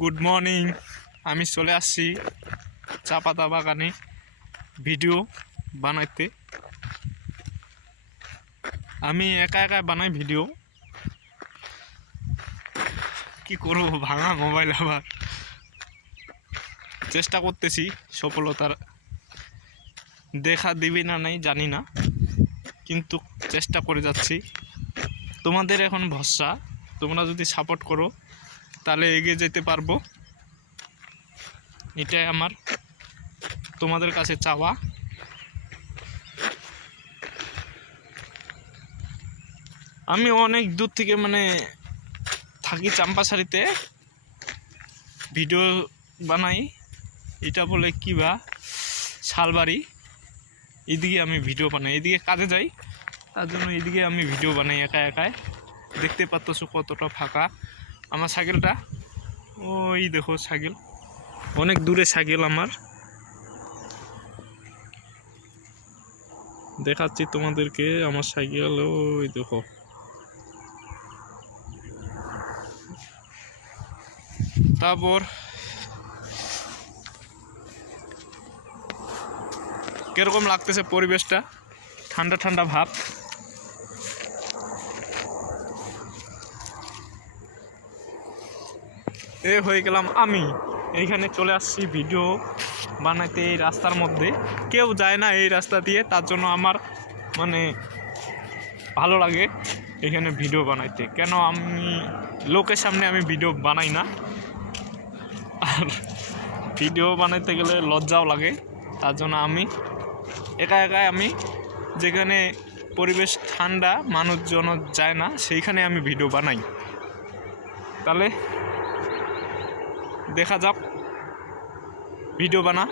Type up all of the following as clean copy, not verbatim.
Good morning. আমি চলে আসছি চা পাতা বাগানে ভিডিও বানাইতে। আমি একা একা বানাই ভিডিও, কি করব, ভাঙা মোবাইল, আবার চেষ্টা করতেছি। সফলতার দেখা দিবি না নাই জানি না, কিন্তু চেষ্টা করে যাচ্ছি। তোমাদের এখন ভরসা, তোমরা যদি সাপোর্ট করো তাহলে এগিয়ে যেতে পারবো। এটাই আমার তোমাদের কাছে চাওয়া। আমি অনেক দূর থেকে থাকি চাম্পাসারিতে, ভিডিও বানাই। এটা বলে কি বা শালবাড়ি, এদিকে আমি ভিডিও বানাই, এদিকে কাজে যাই, তার জন্য এদিকে আমি ভিডিও বানাই একা একাই। দেখতে পাচ্ছ কতটা ফাঁকা আমার সাইকেলটা। ওই দেখো সাইকেল, অনেক দূরে সাইকেল আমার, দেখাচ্ছি তোমাদেরকে আমার সাইকেল। ওই দেখো, তারপর কিরকম লাগতেছে পরিবেশটা, ঠান্ডা ঠান্ডা ভাব। হয়ে গেলাম আমি, এইখানে চলে আসছি ভিডিও বানাইতে। এই রাস্তার মধ্যে কেউ যায় না এই রাস্তা দিয়ে, তার জন্য আমার ভালো লাগে এখানে ভিডিও বানাইতে। কেন আমি লোকের সামনে আমি ভিডিও বানাই না, আর ভিডিও বানাইতে গেলে লজ্জাও লাগে, তার জন্য আমি একা একাই, আমি যেখানে পরিবেশ ঠান্ডা, মানুষজন যায় না, সেইখানে আমি ভিডিও বানাই। তাহলে দেখা যাক, ভিডিও বানা।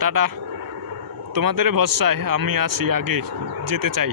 টাটা, তোমাদের ভরসায় আমি আসি, আগে যেতে চাই।